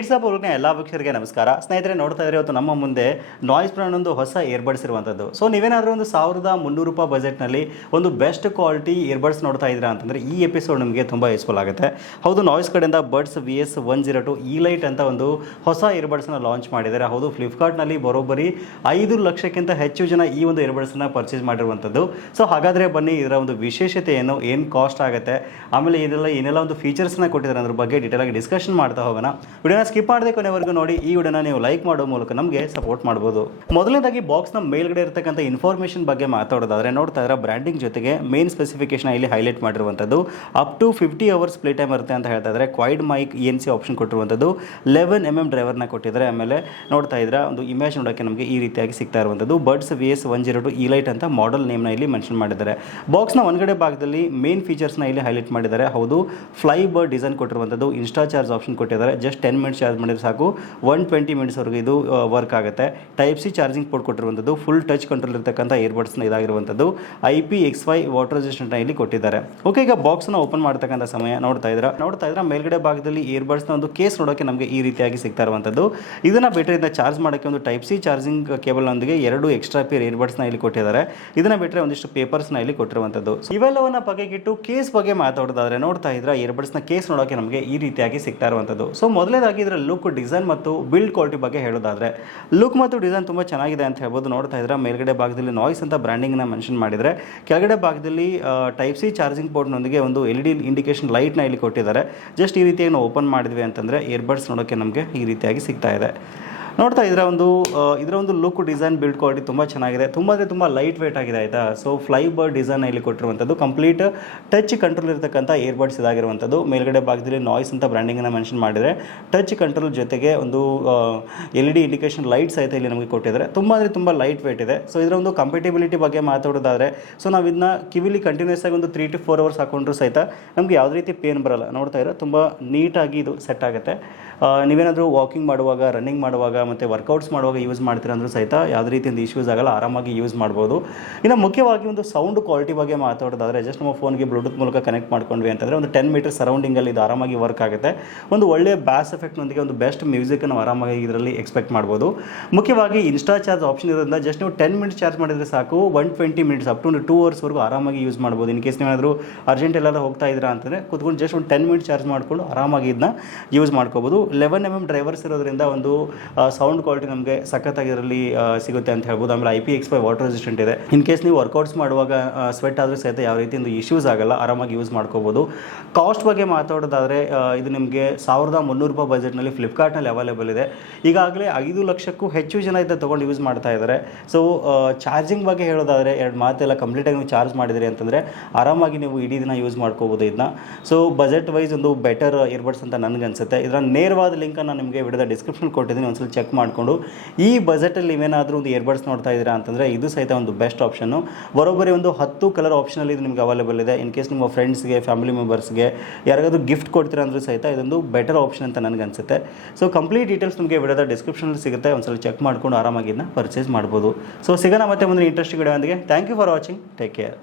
Mix-up ಅವ್ರಿಗೆ ಎಲ್ಲ ವೀಕ್ಷಕರಿಗೆ ನಮಸ್ಕಾರ. ಸ್ನೇಹಿತರೆ, ನೋಡ್ತಾ ಇದ್ರೆ ಇವತ್ತು ನಮ್ಮ ಮುಂದೆ ನಾಯ್ಸ್ ಬ್ರ್ಯಾಂಡ್ ಒಂದು ಹೊಸ ಇಯರ್ಬಡ್ಸ್ ಇರುವಂಥದ್ದು ಸೊ ನೀವೇನಾದರೂ ಒಂದು ಸಾವಿರದ ಮುನ್ನೂರು ರೂಪಾಯಿ ಬಜೆಟ್ನಲ್ಲಿ ಒಂದು ಬೆಸ್ಟ್ ಕ್ವಾಲಿಟಿ ಇಯರ್ಬಡ್ಸ್ ನೋಡ್ತಾ ಇದ್ದೀರಾ ಅಂತಂದರೆ ಈ ಎಪಿಸೋಡ್ ನಿಮಗೆ ತುಂಬ ಯೂಸ್ಫುಲ್ ಆಗುತ್ತೆ. ಹೌದು ನಾಯ್ಸ್ ಕಡೆಯಿಂದ buds V S one zero two Elite ಅಂತ ಒಂದು ಹೊಸ ಇಯರ್ಬಡ್ಸ್ನ ಲಾಂಚ್ ಮಾಡಿದ್ದಾರೆ. ಹೌದು ಫ್ಲಿಪ್ಕಾರ್ಟ್ನಲ್ಲಿ ಬರೋಬ್ಬರಿ ಐದು ಲಕ್ಷಕ್ಕಿಂತ ಹೆಚ್ಚು ಜನ ಈ ಒಂದು ಇಯರ್ಬಡ್ಸ್ನ ಪರ್ಚೇಸ್ ಮಾಡಿರುವಂಥದ್ದು ಸೊ ಹಾಗಾದರೆ ಬನ್ನಿ, ಇದರ ಒಂದು ವಿಶೇಷತೆ ಏನು ಏನು ಕಾಸ್ಟ್ ಆಗುತ್ತೆ? ಆಮೇಲೆ ಇದೆಲ್ಲ ಏನೆಲ್ಲ ಒಂದು ಫೀಚರ್ಸ್ನ ಕೊಟ್ಟಿದ್ದಾರೆ ಅದ್ರ ಬಗ್ಗೆ ಡೀಟೇಲ್ ಆಗಿ ಡಿಸ್ಕಷನ್ ಮಾಡ್ತಾ ಹೋಗೋಣ. ವಿಡಿಯೋನ ಸ್ಕಿಪ್ ಮಾಡದೆ ಕೊನೆವರೆಗೂ ನೋಡಿ, ಈ ವಿಡಿಯೋನ ನೀವು ಲೈಕ್ ಮಾಡೋ ಮೂಲಕ ನಮಗೆ ಸಪೋರ್ಟ್ ಮಾಡ್ಬೋದು. ಮೊದಲನೇದಾಗಿ ಬಾಕ್ಸ್ನ ಮೇಲ್ಗಡೆ ಇರತಕ್ಕಂಥ ಇನ್ಫಾರ್ಮೇಷನ್ ಬಗ್ಗೆ ಮಾತಾಡೋದಾದ್ರೆ, ನೋಡ್ತಾ ಇದ್ರೆ ಬ್ರ್ಯಾಂಡಿಂಗ್ ಜೊತೆಗೆ ಮೇನ್ ಸ್ಪೆಸಿಫಿಕೇಶನ್ ಇಲ್ಲಿ ಹೈಲೈಟ್ ಮಾಡಿರುವಂಥದ್ದು. Up to fifty hours play time ಇರುತ್ತೆ ಅಂತ ಹೇಳ್ತಾ ಇದ್ರೆ quad mic E N C option ಕೊಟ್ಟಿರುವಂಥದ್ದು. ಲೆವೆನ್ ಎಂ ಎಂ ಡ್ರೈವರ್ನ ಕೊಟ್ಟಿದ್ದಾರೆ ಆಮೇಲೆ ನೋಡ್ತಾ ಇದ್ರೆ ಒಂದು ಇಮೇಜ್ ನೋಡೋಕ್ಕೆ ನಮಗೆ ಈ ರೀತಿಯಾಗಿ ಸಿಗ್ತಾ ಇರುವಂಥದ್ದು. Buds V S one zero two Elite ಅಂತ ಮಾಡೆಲ್ ನೇಮ್ನ ಇಲ್ಲಿ ಮೆನ್ಷನ್ ಮಾಡಿದ್ದಾರೆ. ಬಾಕ್ಸ್ನ ಒಂದ್ಗಡೆ ಭಾಗದಲ್ಲಿ ಮೇನ್ ಫೀಚರ್ಸ್ನ ಇಲ್ಲಿ ಹೈಲೈಟ್ ಮಾಡಿದ್ದಾರೆ. ಹೌದು ಫ್ಲೈ ಬರ್ಡ್ ಡಿಸೈನ್ ಕೊಟ್ಟಿರುವಂಥದ್ದು. ಇನ್ಸ್ಟಾ ಚಾರ್ಜ್ ಆಪ್ಷನ್ ಕೊಟ್ಟಿದ್ದಾರೆ. ಜಸ್ಟ್ ಟೆನ್ ಮಿನಿಟ್ಸ್ ಚಾರ್ಜ್ ಮಾಡಿದ್ರೆ ಸಾಕು. ಒನ್ ಟ್ವೆಂಟಿ ಮಿನಿಟ್ಸ್ವರೆಗೂ ಇದು ವರ್ಕ್ ಆಗುತ್ತೆ. ಟೈಪ್ ಸಿ ಚಾರ್ಜಿಂಗ್ ಪೋರ್ಟ್ ಕೊಟ್ಟಿರುವಂಥದ್ದು ಫುಲ್ ಟಚ್ ಕಂಟ್ರೋಲ್ ಇರತಕ್ಕಂಥ ಏರ್ಬಡ್ಸ್ನ ಇದಾಗಿರುವಂಥದ್ದು I P X five water ರೆಸಿಸ್ಟೆಂಟ್ನ ಇಲ್ಲಿ ಕೊಟ್ಟಿದ್ದಾರೆ. ಓಕೆ ಈಗ ಬಾಕ್ಸ್ನ ಓಪನ್ ಮಾಡ್ತಕ್ಕಂಥ ಸಮಯ ನೋಡ್ತಾ ಇದ್ರೆ. ನೋಡ್ತಾ ಇದ್ರೆ, ಮೇಲ್ಗಡೆ ಭಾಗದಲ್ಲಿ ಇಯರ್ಬಡ್ಸ್ನ ಒಂದು ಕೇಸ್ ನೋಡೋಕ್ಕೆ ನಮಗೆ ಈ ರೀತಿಯಾಗಿ ಸಿಗ್ತಾ ಇರುವಂಥದ್ದು ಇದನ್ನ ಬೇಟರಿಯಿಂದ ಚಾರ್ಜ್ ಮಾಡೋಕ್ಕೆ ಒಂದು ಟೈಪ್ ಸಿ ಚಾರ್ಜಿಂಗ್ ಕೇಬಲ್ನೊಂದಿಗೆ ಎರಡು ಎಕ್ಸ್ಟ್ರಾ ಪೇರ್ನ ಇಲ್ಲಿ ಕೊಟ್ಟಿದ್ದಾರೆ. ಇದನ್ನ ಬಿಟ್ಟರೆ ಒಂದಿಷ್ಟು ಪೇಪರ್ಸ್ನ ಇಲ್ಲಿ ಕೊಟ್ಟಿರುವಂಥದ್ದು ಇವೆಲ್ಲವನ್ನ ಬಗೆಗಿಟ್ಟು ಕೇಸ್ ಬಗ್ಗೆ ಮಾತಾಡೋದಾದ್ರೆ ನೋಡ್ತಾ ಇದ್ರೆ ಏರ್ಬಡ್ಸ್ನ ಕೇಸ್ ನೋಡೋಕೆ ನಮಗೆ ಈ ರೀತಿಯಾಗಿ ಸಿಗ್ತಾ ಇರುವಂಥದ್ದು ಸೊ ಮೊದಲನೇದಾಗಿ ಇದರ ಲುಕ್ ಡಿಸೈನ್ ಮತ್ತು ಬಿಲ್ಡ್ ಕ್ವಾಲಿಟಿ ಬಗ್ಗೆ ಹೇಳೋದಾದ್ರೆ ಲುಕ್ ಮತ್ತು ಡಿಸೈನ್ ತುಂಬ ಚೆನ್ನಾಗಿದೆ ಅಂತ ಹೇಳ್ಬೋದು. ನೋಡ್ತಾ ಇದ್ರೆ ಮೇಲ್ಗಡೆ ಭಾಗದಲ್ಲಿ ನಾಯ್ಸ್ ಅಂತ ಬ್ರ್ಯಾಂಡಿಂಗ್ನ ಮೆನ್ಷನ್ ಮಾಡಿದರೆ, ಕೆಳಗಡೆ ಭಾಗದಲ್ಲಿ ಟೈಪ್ ಸಿ ಚಾರ್ಜಿಂಗ್ ಪೋರ್ಟ್ನೊಂದಿಗೆ ಒಂದು ಎಲ್ ಇ ಡಿ ಇಂಡಿಕೇಶನ್ ಲೈಟ್ನ ಇಲ್ಲಿ ಕೊಟ್ಟಿದ್ದಾರೆ. ಜಸ್ಟ್ ಈ ರೀತಿಯಾಗಿ ಓಪನ್ ಮಾಡಿದ್ವಿ ಅಂತಂದರೆ ಇಯರ್ಬಡ್ಸ್ ನೋಡೋಕ್ಕೆ ನಮಗೆ ಈ ರೀತಿಯಾಗಿ ಸಿಗ್ತಾ ಇದೆ. ನೋಡ್ತಾ ಇದರ ಒಂದು ಇದರ ಒಂದು ಲುಕ್ ಡಿಸೈನ್ ಬಿಲ್ಡ್ ಕ್ವಾಲಿಟಿ ತುಂಬ ಚೆನ್ನಾಗಿದೆ. ತುಂಬ ಅಂದರೆ ತುಂಬ ಲೈಟ್ ವೇಟ್ ಆಗಿದೆ ಆಯಿತಾ? ಸೊ ಫ್ಲೈ ಬರ್ಡ್ ಡಿಸೈನ್ ಇಲ್ಲಿ ಕೊಟ್ಟಿರುವಂಥದ್ದು ಕಂಪ್ಲೀಟ್ ಟಚ್ ಕಂಟ್ರೋಲ್ ಇರತಕ್ಕಂಥ ಏರ್ಬಡ್ಸ್ ಇದಾಗಿರುವಂಥದ್ದು. ಮೇಲ್ಗಡೆ ಭಾಗದಲ್ಲಿ ನಾಯ್ಸ್ ಅಂತ ಬ್ರ್ಯಾಂಡಿಂಗನ್ನು ಮೆನ್ಷನ್ ಮಾಡಿದರೆ ಟಚ್ ಕಂಟ್ರೋಲ್ ಜೊತೆಗೆ ಒಂದು L E D indication lights ಸಹಿತ ಇಲ್ಲಿ ನಮಗೆ ಕೊಟ್ಟಿದ್ದಾರೆ. ತುಂಬ ಅಂದರೆ ತುಂಬ ಲೈಟ್ ವೇಟ್ ಇದೆ. ಸೊ ಇದರ ಒಂದು ಕಂಪೆಟಿಬಿಲಿಟಿ ಬಗ್ಗೆ ಮಾತಾಡೋದಾದರೆ ಸೊ ನಾವು ಇದನ್ನ ಕಿವಿಲಿ ಕಂಟಿನ್ಯೂಸ್ ಆಗಿ ಒಂದು ತ್ರೀ ಟು ಫೋರ್ ಅವರ್ಸ್ ಹಾಕೊಂಡ್ರು ಸಹಿತ ನಮಗೆ ಯಾವುದೇ ರೀತಿ ಪೇನ್ ಬರಲ್ಲ. ನೋಡ್ತಾ ಇದ್ರೆ ತುಂಬ ನೀಟಾಗಿ ಇದು ಸೆಟ್ ಆಗುತ್ತೆ. ನೀವೇನಾದರೂ ವಾಕಿಂಗ್ ಮಾಡುವಾಗ ರನ್ನಿಂಗ್ ಮಾಡುವಾಗ ಮತ್ತು ವರ್ಕೌಟ್ಸ್ ಮಾಡುವಾಗ ಯೂಸ್ ಮಾಡ್ತೀರಾ ಅಂದರೂ ಸಹಿತ ಯಾವುದೇ ರೀತಿಯಿಂದ ಇಶ್ಯೂಸ್ ಆಗಲ್ಲ, ಆರಾಮಾಗಿ ಯೂಸ್ ಮಾಡ್ಬೋದು. ಇನ್ನು ಮುಖ್ಯವಾಗಿ ಒಂದು ಸೌಂಡ್ ಕ್ವಾಲಿಟಿ ಬಗ್ಗೆ ಮಾತಾಡೋದಾದರೆ ಜಸ್ಟ್ ನಮ್ಮ ಫೋನ್ಗೆ ಬ್ಲೂಟೂತ್ ಮೂಲಕ ಕನೆಕ್ಟ್ ಮಾಡ್ಕೊಂಡ್ವಿ ಅಂತಂದರೆ ಒಂದು ಟೆನ್ ಮೀಟರ್ ಸರೌಂಡಿಂಗಲ್ಲಿ ಇದು ಆರಾಮಾಗಿ ವರ್ಕ್ ಆಗುತ್ತೆ. ಒಂದು ಒಳ್ಳೆಯ ಬ್ಯಾಸ್ ಎಫೆಕ್ಟ್ನೊಂದಿಗೆ ಒಂದು ಬೆಸ್ಟ್ ಮ್ಯೂಸಿಕ್ ನಾವು ಆರಾಮಾಗಿ ಇದರಲ್ಲಿ ಎಕ್ಸ್ಪೆಕ್ಟ್ ಮಾಡ್ಬೋದು. ಮುಖ್ಯವಾಗಿ ಇನ್ಸ್ಟಾ ಚಾರ್ಜ್ ಆಪ್ಷನ್ ಇರೋದ್ರಿಂದ ಜಸ್ಟ್ ನೀವು ಟೆನ್ ಮಿನಿಟ್ಸ್ ಚಾರ್ಜ್ ಮಾಡಿದರೆ ಸಾಕು one twenty minutes up to two ಅವರ್ಸ್ವರೆಗೂ ಆರಾಮಾಗಿ ಯೂಸ್ ಮಾಡ್ಬೋದು. ಇನ್ ಕೇಸ್ ನೀವೇನಾದರೂ ಅರ್ಜೆಂಟ್ ಎಲ್ಲಾದ್ರೂ ಹೋಗ್ತಾ ಇದ್ದೀರಾ ಅಂತಂದರೆ ಕೂತ್ಕೊಂಡು ಜಸ್ಟ್ ಒಂದು ಟೆನ್ ಮಿನಿಟ್ಸ್ ಚಾರ್ಜ್ ಮಾಡಿಕೊಂಡು ಆರಾಮಾಗಿ ಇದನ್ನ ಯೂಸ್ ಮಾಡ್ಕೋಬೋದು. ಲೆವೆನ್ ಎಂ ಎಂ ಡ್ರೈವರ್ಸ್ ಇರೋದ್ರಿಂದ ಒಂದು ಸೌಂಡ್ ಕ್ವಾಲಿಟಿ ನಮಗೆ ಸಖತ್ತಾಗಿರಲಿ ಸಿಗುತ್ತೆ ಅಂತ ಹೇಳ್ಬೋದು. ಆಮೇಲೆ I P X five water resistant ಇದೆ. ಇನ್ ಕೇಸ್ ನೀವು ವರ್ಕೌಟ್ಸ್ ಮಾಡುವಾಗ ಸ್ವೆಟ್ ಆದರೂ ಸಹಿತ ಯಾವ ರೀತಿ ಇಶ್ಯೂಸ್ ಆಗಲ್ಲ, ಆರಾಮಾಗಿ ಯೂಸ್ ಮಾಡ್ಕೋಬೋದು. ಕಾಸ್ಟ್ ಬಗ್ಗೆ ಮಾತಾಡೋದಾದರೆ ಇದು ನಿಮಗೆ ಸಾವಿರದ ಮುನ್ನೂರು ರೂಪಾಯಿ ಬಜೆಟ್ನಲ್ಲಿ ಫ್ಲಿಪ್ಕಾರ್ಟ್ನಲ್ಲಿ ಅವೈಲೇಬಲ್ ಇದೆ. ಈಗಾಗಲೇ ಐದು ಲಕ್ಷಕ್ಕೂ ಹೆಚ್ಚು ಜನ ಇದನ್ನು ತೊಗೊಂಡು ಯೂಸ್ ಮಾಡ್ತಾ ಇದ್ದಾರೆ ಸೊ ಚಾರ್ಜಿಂಗ್ ಬಗ್ಗೆ ಹೇಳೋದಾದರೆ, ಎರಡು ಮಾತೆಲ್ಲ ಕಂಪ್ಲೀಟಾಗಿ ನೀವು ಚಾರ್ಜ್ ಮಾಡಿದ್ರಿ ಅಂತಂದರೆ, ಆರಾಮಾಗಿ ನೀವು ಇಡೀ ದಿನ ಯೂಸ್ ಮಾಡ್ಕೋಬೋದು ಇದನ್ನ ಸೊ ಬಜೆಟ್ ವೈಸ್ ಒಂದು ಬೆಟರ್ ಇಯರ್ಬಡ್ಸ್ ಅಂತ ನನಗೆ ಅನಿಸುತ್ತೆ ಇದರ ನೇರವಾದ ಲಿಂಕನ್ನು ನಿಮಗೆ ವಿಡಿಯೋದ ಡಿಸ್ಕ್ರಿಪ್ಷನ್ ಕೊಟ್ಟಿದ್ದೀನಿ. ಒಂದ್ಸಲ ಚೆಕ್ ಮಾಡಿಕೊಂಡು, ಈ ಬಜೆಟಲ್ಲಿ ಏನಾದರೂ ಒಂದು ಇಯರ್ಬಡ್ಸ್ ನೋಡ್ತಾ ಇದ್ದೀರಾ ಅಂತಂದರೆ ಇದು ಸಹಿತ ಒಂದು ಬೆಸ್ಟ್ ಆಪ್ಷನ್ನು ಬರೋಬ್ಬರಿ ಒಂದು ಹತ್ತು ಕಲರ್ ಆಪ್ಷನಲ್ಲಿ ಇದು ನಿಮಗೆ ಅವೈಲೇಬಲ್ ಇದೆ. ಇನ್ ಕೇಸ್ ನಿಮ್ಮ ಫ್ರೆಂಡ್ಸ್ಗೆ ಫ್ಯಾಮಿಲಿ ಮೆಂಬರ್ಸ್ಗೆ ಯಾರಿಗಾದ್ರೂ ಗಿಫ್ಟ್ ಕೊಡ್ತೀರಾ ಅಂದರೂ ಸಹಿತ ಇದೊಂದು ಬೆಟರ್ ಆಪ್ಷನ್ ಅಂತ ನನಗೆ ಅನಿಸುತ್ತೆ. ಸೊ ಕಂಪ್ಲೀಟ್ ಡೀಟೇಲ್ಸ್ ನಿಮಗೆ ವಿಡಿಯೋದ ಡಿಸ್ಕ್ರಿಪ್ಷನಲ್ಲಿ ಸಿಗುತ್ತೆ. ಒಂದ್ಸಲ ಚೆಕ್ ಮಾಡ್ಕೊಂಡು ಆರಾಮಾಗಿ ಇದನ್ನ ಪರ್ಚೇಸ್ ಮಾಡ್ಬೋದು. ಸೊ ಸಿಗೋಣ ಮತ್ತೆ ಒಂದು interesting video thank you for watching take care